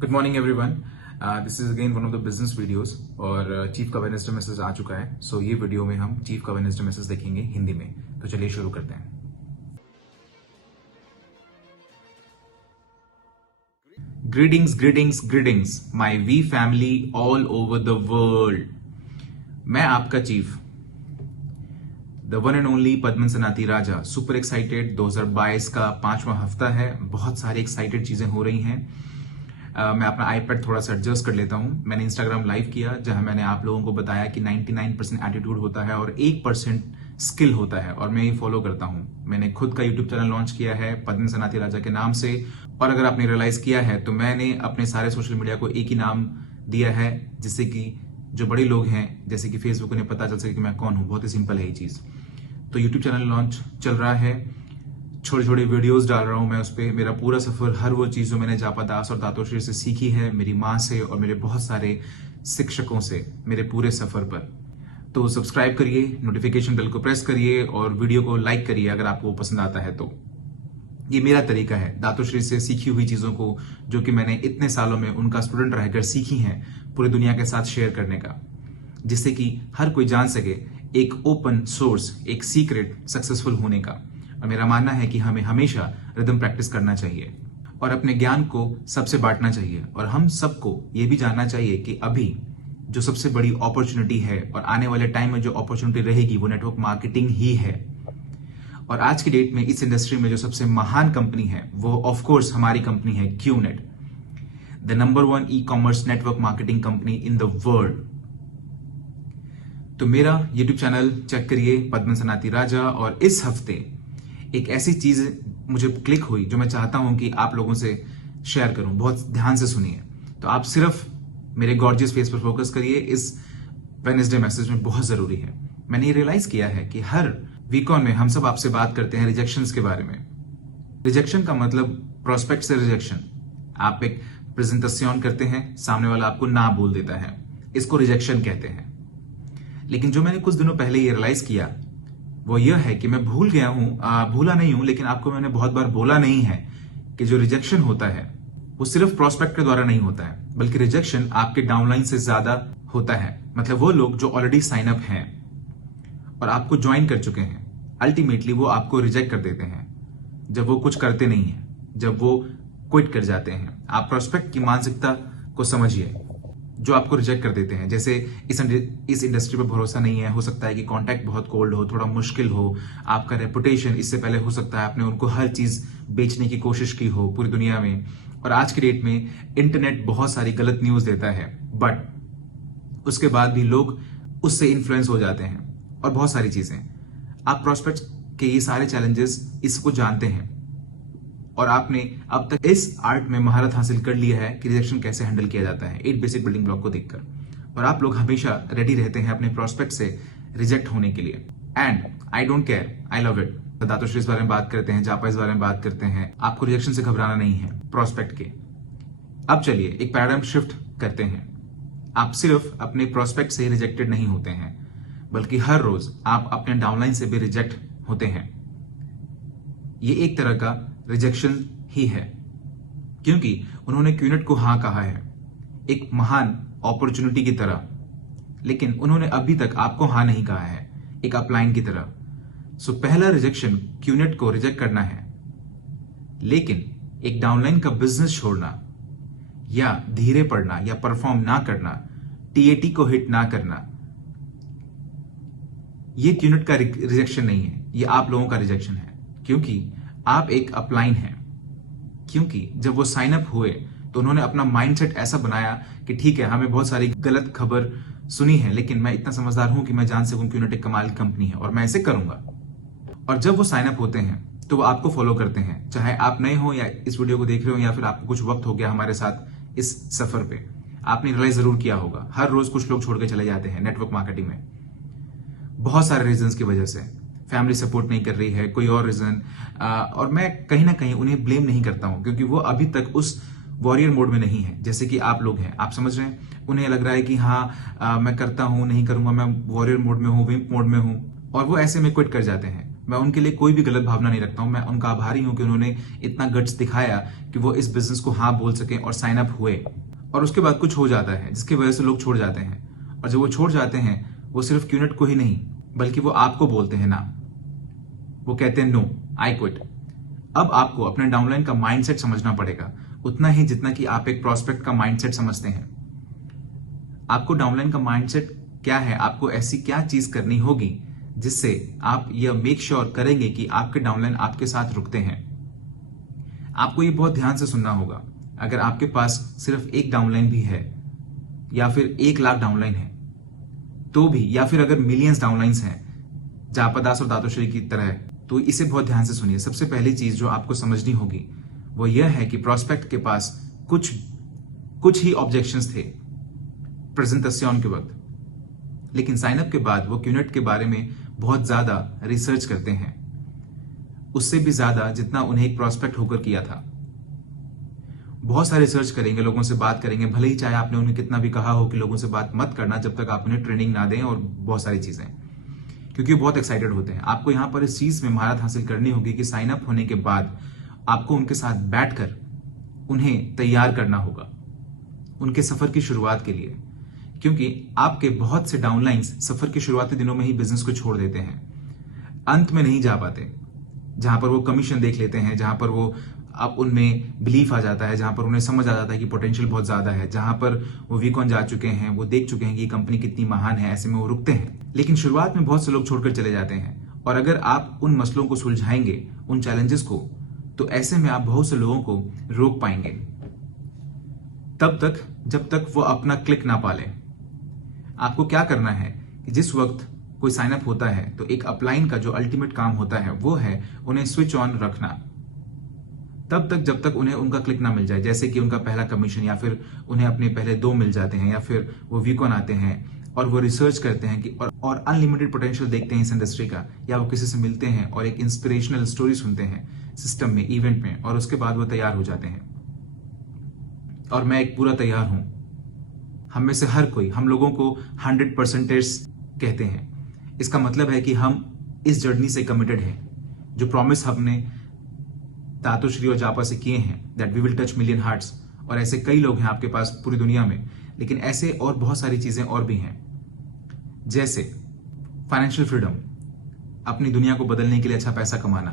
Good morning everyone. This is again one of the business videos और chief का Wednesday message आ चुका है। सो ये वीडियो में हम चीफ का वेडनेसडे मैसेज देखेंगे हिंदी में। तो चलिए शुरू करते हैं। Greetings greetings greetings my V family all over the world. मैं आपका chief the one and only Padman Sanati Raja super excited. 2022 का 5वां हफ्ता है। बहुत सारी एक्साइटेड चीजें हो रही हैं। मैं अपना आईपैड थोड़ा सा एडजस्ट कर लेता हूं। मैंने इंस्टाग्राम लाइव किया जहां मैंने आप लोगों को बताया कि 99% एटीट्यूड होता है और 1% स्किल होता है, और मैं ये फॉलो करता हूं। मैंने खुद का यूट्यूब चैनल लॉन्च किया है पद्मन सनाती राजा के नाम से, और अगर आपने रियलाइज किया है तो मैंने अपने सारे सोशल मीडिया को एक ही नाम दिया है, जिससे कि जो बड़े लोग हैं जैसे कि फेसबुक, उन्हें पता चल सके कि मैं कौन हूं। बहुत ही सिंपल है ये चीज। तो यूट्यूब चैनल लॉन्च चल रहा है, छोटे छोटे वीडियोस डाल रहा हूं मैं उस पर। मेरा पूरा सफर, हर वो चीज जो मैंने जापा दास और दातोश्री से सीखी है, मेरी माँ से और मेरे बहुत सारे शिक्षकों से, मेरे पूरे सफर पर। तो सब्सक्राइब करिए, नोटिफिकेशन बेल को प्रेस करिए और वीडियो को लाइक करिए अगर आपको पसंद आता है तो। ये मेरा तरीका है दातोश्री से सीखी हुई चीजों को, जो कि मैंने इतने सालों में उनका स्टूडेंट रहकर सीखी हैं, पूरी दुनिया के साथ शेयर करने का, जिससे कि हर कोई जान सके एक ओपन सोर्स, एक सीक्रेट सक्सेसफुल होने का। और मेरा मानना है कि हमें हमेशा रिदम प्रैक्टिस करना चाहिए और अपने ज्ञान को सबसे बांटना चाहिए। और हम सबको ये भी जानना चाहिए कि अभी जो सबसे बड़ी अपॉर्चुनिटी है और आने वाले टाइम में जो अपॉर्चुनिटी रहेगी वो नेटवर्क मार्केटिंग ही है। और आज की डेट में इस इंडस्ट्री में जो सबसे महान कंपनी है वो ऑफ कोर्स हमारी कंपनी है QNET, the number 1 ecommerce network marketing company in the world. तो मेरा यूट्यूब चैनल चेक करिए, पद्मन सनाती राजा। और इस हफ्ते एक ऐसी चीज मुझे क्लिक हुई जो मैं चाहता हूं कि आप लोगों से शेयर करूं। बहुत ध्यान से सुनिए। तो आप सिर्फ मेरे गॉर्जियस फेस पर फोकस करिए, इस वेडनेसडे मैसेज में बहुत जरूरी है। मैंने ये रियलाइज किया है कि हर वीक ऑन में हम सब आपसे बात करते हैं रिजेक्शंस के बारे में। रिजेक्शन का मतलब प्रोस्पेक्ट से रिजेक्शन। आप एक प्रेजेंटेशन करते हैं, सामने वाला आपको ना बोल देता है, इसको रिजेक्शन कहते हैं। लेकिन जो मैंने कुछ दिनों पहले ये रियलाइज किया वो यह है कि मैं भूल गया हूं, भूला नहीं हूं, लेकिन आपको मैंने बहुत बार बोला नहीं है कि जो रिजेक्शन होता है वो सिर्फ प्रोस्पेक्ट के द्वारा नहीं होता है, बल्कि रिजेक्शन आपके डाउनलाइन से ज्यादा होता है। मतलब वो लोग जो ऑलरेडी साइन अप हैं और आपको ज्वाइन कर चुके हैं, अल्टीमेटली वो आपको रिजेक्ट कर देते हैं जब वो कुछ करते नहीं है, जब वो क्विट कर जाते हैं। आप प्रोस्पेक्ट की मानसिकता को समझिए, जो आपको रिजेक्ट कर देते हैं। जैसे इस इंडस्ट्री पे भरोसा नहीं है, हो सकता है कि कांटेक्ट बहुत कोल्ड हो, थोड़ा मुश्किल हो, आपका रेपुटेशन, इससे पहले हो सकता है आपने उनको हर चीज बेचने की कोशिश की हो पूरी दुनिया में। और आज की डेट में इंटरनेट बहुत सारी गलत न्यूज देता है, बट उसके बाद भी लोग उससे इन्फ्लुएंस हो जाते हैं और बहुत सारी चीजें। आप प्रोस्पेक्ट के ये सारे चैलेंजेस इसको जानते हैं और आपने अब तक इस आर्ट में महारत हासिल कर लिया है कि रिजेक्शन कैसे हैंडल किया जाता है 8 बेसिक बिल्डिंग ब्लॉक को देखकर। और आप लोग हमेशा रेडी रहते हैं अपने प्रोस्पेक्ट से रिजेक्ट होने के लिए। And I don't care, I love it. दातोश्री इस बारे में बात करते हैं, जापा इस बारे में बात करते हैं। आपको रिजेक्शन से घबराना नहीं है प्रोस्पेक्ट के। अब चलिए एक पैराडाइम शिफ्ट करते हैं। आप सिर्फ अपने प्रोस्पेक्ट से रिजेक्टेड नहीं होते हैं, बल्कि हर रोज आप अपने डाउनलाइन से भी रिजेक्ट होते हैं। ये एक तरह का रिजेक्शन ही है, क्योंकि उन्होंने क्यूनेट को हां कहा है एक महान अपॉर्चुनिटी की तरह, लेकिन उन्होंने अभी तक आपको हां नहीं कहा है एक अपलाइन की तरह। सो पहला रिजेक्शन क्यूनेट को रिजेक्ट करना है, लेकिन एक डाउनलाइन का बिजनेस छोड़ना या धीरे पड़ना या परफॉर्म ना करना, टीएटी को हिट ना करना, ये क्यूनेट का रिजेक्शन नहीं है, ये आप लोगों का रिजेक्शन है। क्योंकि आप एक अपलाइन हैं। क्योंकि जब वो साइन अप हुए तो उन्होंने अपना माइंडसेट ऐसा बनाया कि ठीक है, हमें बहुत सारी गलत खबर सुनी है, लेकिन मैं इतना समझदार हूं कि मैं जान सकूं क्यूनेट एक कमाल की कंपनी है और मैं ऐसे करूंगा। और जब वो साइन अप होते हैं तो वो आपको फॉलो करते हैं, चाहे आप नए हो या इस वीडियो को देख रहे हो या फिर आपको कुछ वक्त हो गया हमारे साथ इस सफर पे। आपने रियलाइज जरूर किया होगा, हर रोज कुछ लोग छोड़ के चले जाते हैं नेटवर्क मार्केटिंग में, बहुत सारे रीजंस की वजह से। फैमिली सपोर्ट नहीं कर रही है, कोई और रीजन, और मैं कहीं ना कहीं उन्हें ब्लेम नहीं करता हूं, क्योंकि वो अभी तक उस वॉरियर मोड में नहीं है जैसे कि आप लोग हैं। आप समझ रहे हैं, उन्हें लग रहा है कि हाँ मैं करता हूं, नहीं करूंगा, मैं वॉरियर मोड में हूं, विम्प मोड में हूं, और वो ऐसे में क्विट कर जाते हैं। मैं उनके लिए कोई भी गलत भावना नहीं रखता हूं। मैं उनका आभारी हूं कि उन्होंने इतना गट्स दिखाया कि वो इस बिजनेस को हाँ बोल सकें और साइन अप हुए। और उसके बाद कुछ हो जाता है जिसकी वजह से लोग छोड़ जाते हैं, और जब वो छोड़ जाते हैं वो सिर्फ क्यूनेट को ही नहीं बल्कि वो आपको बोलते हैं ना। वो कहते हैं नो, आई क्विट। अब आपको अपने डाउनलाइन का माइंडसेट समझना पड़ेगा, उतना ही जितना कि आप एक प्रोस्पेक्ट का माइंडसेट समझते हैं। आपको डाउनलाइन का माइंडसेट क्या है, आपको ऐसी क्या चीज करनी होगी जिससे आप यह मेक श्योर करेंगे कि आपके डाउनलाइन आपके साथ रुकते हैं। आपको ये बहुत ध्यान से सुनना होगा। अगर आपके पास सिर्फ एक डाउनलाइन भी है या फिर 1,00,000 डाउनलाइन है तो भी, या फिर अगर मिलियंस डाउनलाइंस हैं जापा दास और दातोश्री की तरह, तो इसे बहुत ध्यान से सुनिए। सबसे पहली चीज जो आपको समझनी होगी वो यह है कि प्रोस्पेक्ट के पास कुछ ही ऑब्जेक्शंस थे प्रेजेंटेशन के वक्त, लेकिन साइन अप के बाद वो क्यूनेट के बारे में बहुत ज्यादा रिसर्च करते हैं, उससे भी ज्यादा जितना उन्हें एक प्रोस्पेक्ट होकर किया था। बहुत सारे रिसर्च करेंगे, लोगों से बात करेंगे, भले ही चाहे आपने उन्हें कितना भी कहा हो कि लोगों से बात मत करना जब तक आप उन्हें ट्रेनिंग ना दें, और बहुत सारी चीजें, क्योंकि वो बहुत एक्साइटेड होते हैं। आपको यहां पर इस चीज में महारत हासिल करनी होगी कि साइन अप होने के बाद आपको उनके साथ बैठकर उन्हें तैयार करना होगा उनके सफर की शुरुआत के लिए, क्योंकि आपके बहुत से डाउनलाइंस सफर के शुरुआती दिनों में ही बिजनेस को छोड़ देते हैं, अंत में नहीं जा पाते, जहां पर वो कमीशन देख लेते हैं, जहां पर वो अब उनमें बिलीफ आ जाता है, जहां पर उन्हें समझ आ जाता है कि पोटेंशियल बहुत ज्यादा है, जहां पर वो वीकॉन जा चुके हैं, वो देख चुके हैं कि ये कंपनी कितनी महान है, ऐसे में वो रुकते हैं। लेकिन शुरुआत में बहुत से लोग छोड़कर चले जाते हैं, और अगर आप उन मसलों को सुलझाएंगे, उन चैलेंजेस को, तो ऐसे में आप बहुत से लोगों को रोक पाएंगे, तब तक जब तक वो अपना क्लिक ना पाले। आपको क्या करना है कि जिस वक्त कोई साइन अप होता है तो एक अपलाइन का जो अल्टीमेट काम होता है वो है उन्हें स्विच ऑन रखना, तब तक जब तक उन्हें उनका क्लिक ना मिल जाए। जैसे कि उनका पहला कमीशन, या फिर उन्हें अपने पहले 2 मिल जाते हैं, या फिर वो वीकॉन आते हैं और वो रिसर्च करते हैं कि और अनलिमिटेड पोटेंशियल देखते हैं इस इंडस्ट्री का, या वो किसी से मिलते हैं और एक इंस्पिरेशनल स्टोरी सुनते हैं सिस्टम में, इवेंट में, और उसके बाद वो तैयार हो जाते हैं। और मैं एक पूरा तैयार हूं। हम में से हर कोई, हम लोगों को 100% कहते हैं। इसका मतलब है कि हम इस जर्नी से कमिटेड हैं। जो प्रॉमिस हमने दातोश्री और जापा से किए हैं, that we will touch million hearts, और ऐसे कई लोग हैं आपके पास पूरी दुनिया में, लेकिन ऐसे और बहुत सारी चीजें और भी हैं, जैसे फाइनेंशियल फ्रीडम, अपनी दुनिया को बदलने के लिए अच्छा पैसा कमाना।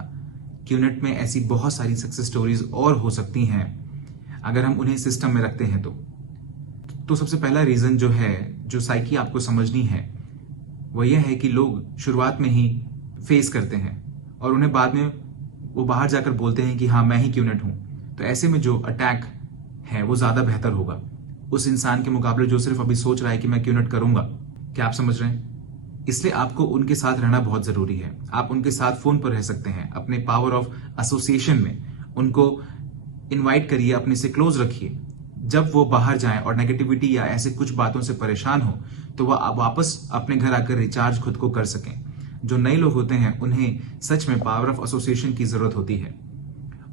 क्यूनेट में ऐसी बहुत सारी सक्सेस स्टोरीज और हो सकती हैं अगर हम उन्हें सिस्टम में रखते हैं तो सबसे पहला रीजन जो है, जो साइकी आपको समझनी है, वो यह है कि लोग शुरुआत में ही फेस करते हैं और उन्हें बाद में वो बाहर जाकर बोलते हैं कि हाँ मैं ही क्यूनेट हूं। तो ऐसे में जो अटैक है वो ज्यादा बेहतर होगा उस इंसान के मुकाबले जो सिर्फ अभी सोच रहा है कि मैं क्यूनेट करूंगा। क्या आप समझ रहे हैं? इसलिए आपको उनके साथ रहना बहुत जरूरी है। आप उनके साथ फोन पर रह सकते हैं, अपने पावर ऑफ एसोसिएशन में उनको इनवाइट करिए, अपने से क्लोज रखिए। जब वो बाहर जाएं और नेगेटिविटी या ऐसे कुछ बातों से परेशान हो तो वह वापस अपने घर आकर रिचार्ज खुद को कर सकें। जो नए लोग होते हैं उन्हें सच में पावर ऑफ एसोसिएशन की जरूरत होती है,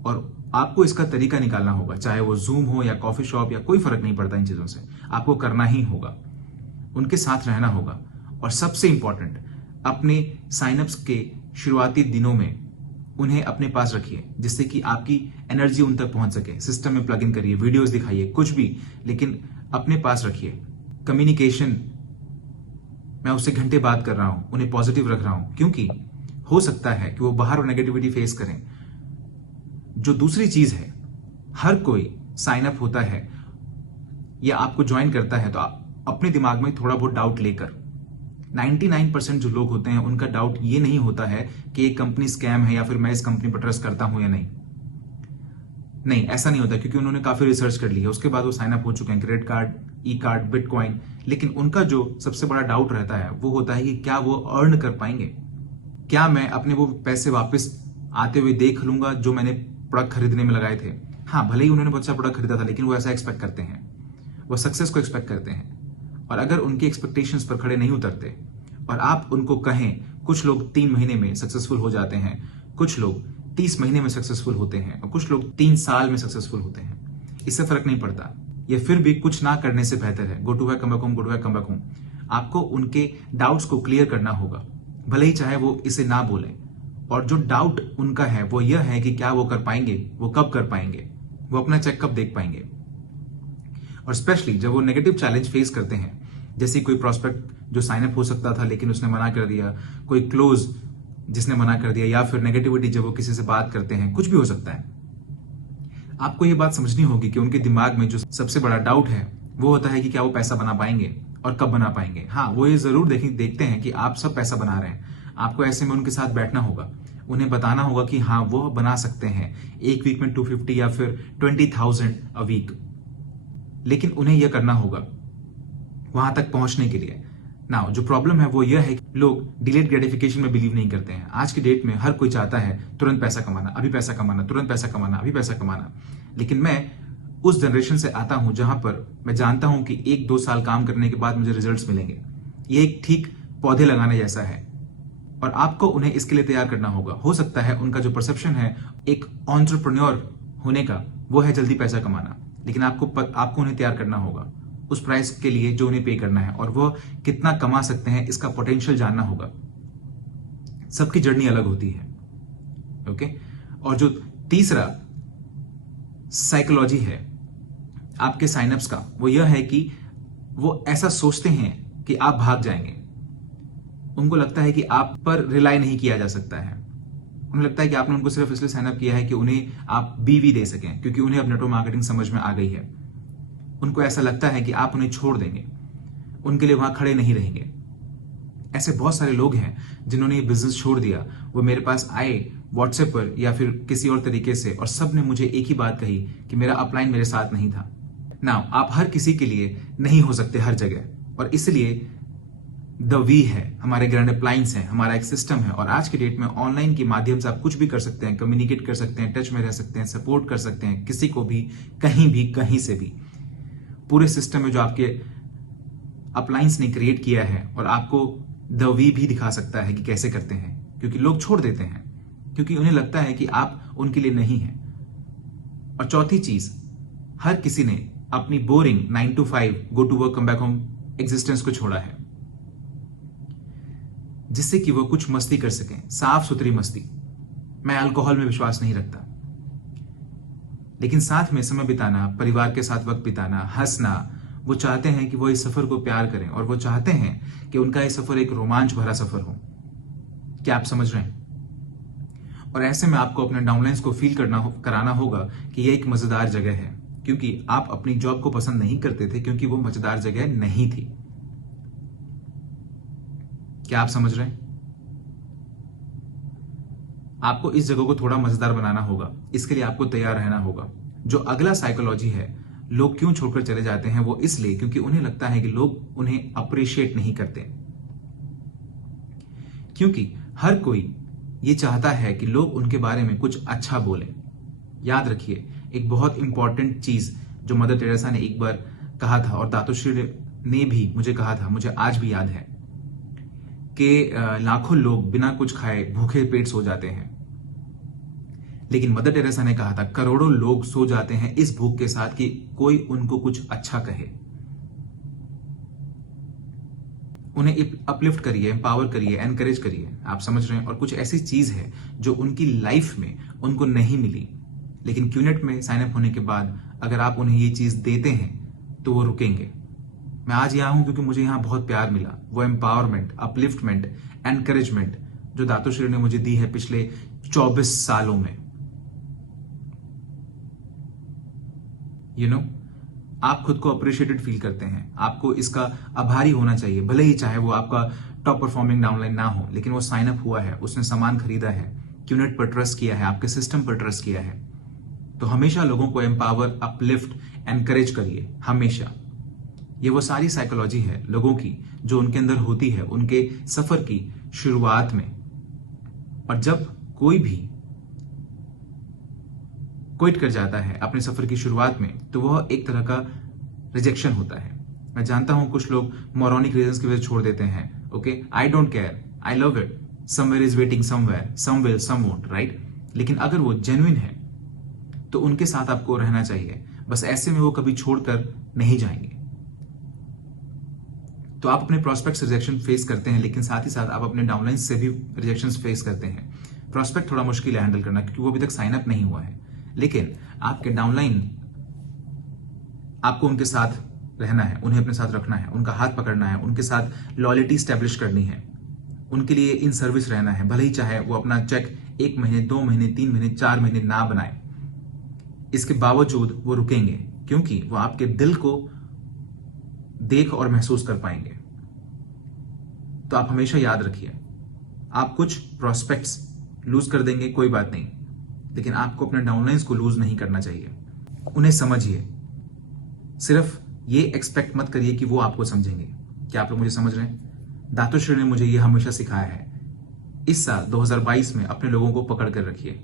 और आपको इसका तरीका निकालना होगा, चाहे वो जूम हो या कॉफी शॉप या कोई फर्क नहीं पड़ता। इन चीजों से आपको करना ही होगा, उनके साथ रहना होगा। और सबसे इंपॉर्टेंट, अपने साइनअप्स के शुरुआती दिनों में उन्हें अपने पास रखिए, जिससे कि आपकी एनर्जी उन तक पहुंच सके। सिस्टम में प्लग इन करिए, वीडियोस दिखाइए, कुछ भी, लेकिन अपने पास रखिए। कम्युनिकेशन, मैं उससे घंटे बात कर रहा हूं, उन्हें पॉजिटिव रख रहा हूं, क्योंकि हो सकता है कि वो बाहर और नेगेटिविटी फेस करें। जो दूसरी चीज है, हर कोई साइन अप होता है या आपको ज्वाइन करता है तो आप अपने दिमाग में थोड़ा बहुत डाउट लेकर, 99% जो लोग होते हैं उनका डाउट ये नहीं होता है कि एक कंपनी स्कैम है या फिर मैं इस कंपनी पर ट्रस्ट करता हूं या नहीं। नहीं, ऐसा नहीं होता, क्योंकि उन्होंने काफी रिसर्च कर ली है, उसके बाद वो साइन अप हो चुके हैं, क्रेडिट कार्ड, ई कार्ड, बिटकॉइन। लेकिन उनका जो सबसे बड़ा डाउट रहता है वो होता है कि क्या वो अर्न कर पाएंगे, क्या मैं अपने वो पैसे वापस आते हुए देख लूंगा जो मैंने प्रोडक्ट खरीदने में लगाए थे। हाँ, भले ही उन्होंने बहुत सा प्रोडक्ट खरीदा था, लेकिन वो ऐसा एक्सपेक्ट करते हैं, वो सक्सेस को एक्सपेक्ट करते हैं। और अगर उनके एक्सपेक्टेशंस पर खड़े नहीं उतरते और आप उनको कहें, कुछ लोग 3 महीने में सक्सेसफुल हो जाते हैं, कुछ लोग 30 महीने में सक्सेसफुल होते हैं, और कुछ लोग 3 साल में सक्सेसफुल होते हैं। इससे फर्क नहीं पड़ता, ये फिर भी कुछ ना करने से बेहतर है। गो टू है, come back home, go to है, कम बैक होम। आपको उनके डाउट्स को क्लियर करना होगा, भले ही चाहे वो इसे ना बोले, और जो डाउट उनका है वो यह है कि क्या वो कर पाएंगे, वो कब कर पाएंगे, वो अपना चेक कब देख पाएंगे। और स्पेशली जब वो नेगेटिव चैलेंज फेस करते हैं, जैसे कोई प्रोस्पेक्ट जो साइन अप हो सकता था लेकिन उसने मना कर दिया, कोई क्लोज जिसने मना कर दिया, या फिर नेगेटिविटी जब वो किसी से बात करते हैं, कुछ भी हो सकता है। आपको ये बात समझनी होगी कि उनके दिमाग में जो सबसे बड़ा डाउट है वो होता है कि क्या वो पैसा बना पाएंगे और कब बना पाएंगे। हाँ, वो ये जरूर देखते हैं कि आप सब पैसा बना रहे हैं। आपको ऐसे में उनके साथ बैठना होगा, उन्हें बताना होगा कि हाँ वो बना सकते हैं एक वीक में 250 या फिर 20,000 अ वीक, लेकिन उन्हें यह करना होगा वहां तक पहुंचने के लिए। नाउ जो प्रॉब्लम है वो यह है कि लोग डिलेड ग्रेटिफिकेशन में बिलीव नहीं करते हैं। आज की डेट में हर कोई चाहता है तुरंत पैसा कमाना, अभी पैसा कमाना, तुरंत पैसा कमाना, अभी पैसा कमाना। लेकिन मैं उस जनरेशन से आता हूं जहां पर मैं जानता हूं कि 1-2 साल काम करने के बाद मुझे रिजल्ट्स मिलेंगे। ये एक ठीक पौधे लगाने जैसा है और आपको उन्हें इसके लिए तैयार करना होगा। हो सकता है उनका जो परसेप्शन है एक एंटरप्रेन्योर होने का वो है जल्दी पैसा कमाना, लेकिन आपको उन्हें तैयार करना होगा उस प्राइस के लिए जो उन्हें पे करना है, और वो कितना कमा सकते हैं इसका पोटेंशियल जानना होगा। सबकी जर्नी अलग होती है। ओके। और जो तीसरा साइकोलॉजी है आपके साइनअप्स का, वो यह है कि वो ऐसा सोचते हैं कि आप भाग जाएंगे। उनको लगता है कि आप पर रिलाई नहीं किया जा सकता है। उन्हें लगता है कि आपने उनको सिर्फ इसलिए साइनअप किया है कि उन्हें आप बीवी दे सकें, क्योंकि उन्हें अब नेटवर्क मार्केटिंग समझ में आ गई है। उनको ऐसा लगता है कि आप उन्हें छोड़ देंगे, उनके लिए वहां खड़े नहीं रहेंगे। ऐसे बहुत सारे लोग हैं जिन्होंने ये बिजनेस छोड़ दिया। वो मेरे पास आए व्हाट्सएप पर या फिर किसी और तरीके से, और सब ने मुझे एक ही बात कही कि मेरा अपलाइन मेरे साथ नहीं था। नाउ आप हर किसी के लिए नहीं हो सकते हर जगह, और इसलिए द वी है, हमारे ग्रैंड अपलाइंस है, हमारा एक सिस्टम है। और आज के डेट में ऑनलाइन के माध्यम से आप कुछ भी कर सकते हैं, कम्युनिकेट कर सकते हैं, टच में रह सकते हैं, सपोर्ट कर सकते हैं किसी को भी, कहीं से भी। पूरे सिस्टम में जो आपके अपलाइंस ने क्रिएट किया है, और आपको द वी भी दिखा सकता है कि कैसे करते हैं, क्योंकि लोग छोड़ देते हैं क्योंकि उन्हें लगता है कि आप उनके लिए नहीं है। और चौथी चीज, हर किसी ने अपनी boring 9 to 5 go to work come back home existence को छोड़ा है, जिससे कि वो कुछ मस्ती कर सकें, साफ सुथरी मस्ती। मैं अल्कोहल में विश्वास नहीं रखता, लेकिन साथ में समय बिताना, परिवार के साथ वक्त बिताना, हंसना, वो चाहते हैं कि वो इस सफर को प्यार करें, और वो चाहते हैं कि उनका ये सफर एक रोमांच भरा सफर हो। क्या आप समझ रहे हैं? और ऐसे में आपको अपने डाउनलाइंस को फील कराना होगा कि ये एक मजेदार जगह है, क्योंकि आप अपनी जॉब को पसंद नहीं करते थे क्योंकि वो मजेदार जगह नहीं थी। क्या आप समझ रहे हैं? आपको इस जगह को थोड़ा मजेदार बनाना होगा। इसके लिए आपको तैयार रहना होगा। जो अगला साइकोलॉजी है, लोग क्यों छोड़कर चले जाते हैं, वो इसलिए क्योंकि उन्हें लगता है कि लोग उन्हें अप्रिशिएट नहीं करते। क्योंकि हर कोई ये चाहता है कि लोग उनके बारे में कुछ अच्छा बोलें। याद रखिए, एक बहुत इंपॉर्टेंट चीज जो मदर टेरेसा ने एक बार कहा था, और दातोश्री ने भी मुझे कहा था, मुझे आज भी याद है, कि लाखों लोग बिना कुछ खाए भूखे पेट सो जाते हैं, लेकिन मदर टेरेसा ने कहा था करोड़ों लोग सो जाते हैं इस भूख के साथ कि कोई उनको कुछ अच्छा कहे। उन्हें अपलिफ्ट करिए, एम्पावर करिए, एनकरेज करिए। आप समझ रहे हैं? और कुछ ऐसी चीज है जो उनकी लाइफ में उनको नहीं मिली, लेकिन क्यूनेट में साइन अप होने के बाद अगर आप उन्हें ये चीज देते हैं तो वो रुकेंगे। मैं आज यहाँ हूं क्योंकि मुझे यहाँ बहुत प्यार मिला। वो एम्पावरमेंट, अपलिफ्टमेंट, एनकरेजमेंट जो दातोश्री ने मुझे दी है पिछले 24 सालों में। यू नो, आप खुद को अप्रिशिएटेड फील करते हैं, आपको इसका आभारी होना चाहिए। भले ही चाहे वो आपका टॉप परफॉर्मिंग डाउनलाइन ना हो, लेकिन वो साइन अप हुआ है, उसने सामान खरीदा है, क्यूनेट पर ट्रस्ट किया है, आपके सिस्टम पर ट्रस्ट किया है। तो हमेशा लोगों को एम्पावर, अपलिफ्ट, एनकरेज करिए, हमेशा। ये वो सारी साइकोलॉजी है लोगों की जो उनके अंदर होती है उनके सफर की शुरुआत में। और जब कोई भी क्विट कर जाता है अपने सफर की शुरुआत में, तो वह एक तरह का रिजेक्शन होता है। मैं जानता हूं कुछ लोग मॉरोनिक रीजंस की वजह से छोड़ देते हैं। Okay, I don't care, I love it, somewhere is waiting somewhere, some will, some won't, right? लेकिन अगर वो जेन्युइन है तो उनके साथ आपको रहना चाहिए। बस ऐसे में वो कभी छोड़कर नहीं जाएंगे। तो आप अपने प्रोस्पेक्ट रिजेक्शन फेस करते हैं, लेकिन साथ ही साथ आप अपने डाउनलाइन से भी रिजेक्शन फेस करते हैं। प्रोस्पेक्ट थोड़ा मुश्किल है हैंडल करना क्योंकि वो अभी तक साइन अप नहीं हुआ है, लेकिन आपके डाउनलाइन, आपको उनके साथ रहना है, उन्हें अपने साथ रखना है, उनका हाथ पकड़ना है, उनके साथ लॉयल्टी स्टैब्लिश करनी है, उनके लिए इन सर्विस रहना है, भले ही चाहे वो अपना चेक 1 महीने 2 महीने 3 महीने 4 महीने ना बनाए, इसके बावजूद वो रुकेंगे क्योंकि वो आपके दिल को देख और महसूस कर पाएंगे। तो आप हमेशा याद रखिए, आप कुछ प्रोस्पेक्ट्स लूज कर देंगे कोई बात नहीं, लेकिन आपको अपने डाउनलाइंस को लूज नहीं करना चाहिए। उन्हें समझिए, सिर्फ ये एक्सपेक्ट मत करिए कि वो आपको समझेंगे। क्या आप लोग मुझे समझ रहे हैं? दातुश्री ने मुझे ये हमेशा सिखाया है। इस साल 2022 में अपने लोगों को पकड़ कर रखिए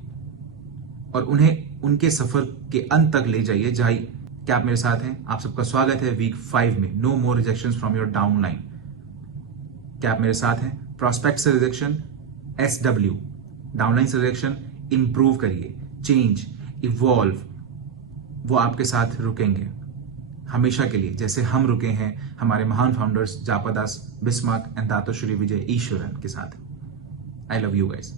और उन्हें उनके सफर के अंत तक ले जाइए। क्या आप मेरे साथ हैं? आप सबका स्वागत है वीक 5 में। No more rejections from your downline. क्या आप मेरे साथ हैं? प्रोस्पेक्ट से रिजेक्शन SW, डाउनलाइन से रिजेक्शन इंप्रूव करिए, चेंज, इवॉल्व। वो आपके साथ रुकेंगे हमेशा के लिए, जैसे हम रुके हैं हमारे महान फाउंडर्स जापादास बिस्मार्क एंड दातोश्री विजय ईश्वरन के साथ। I love you guys.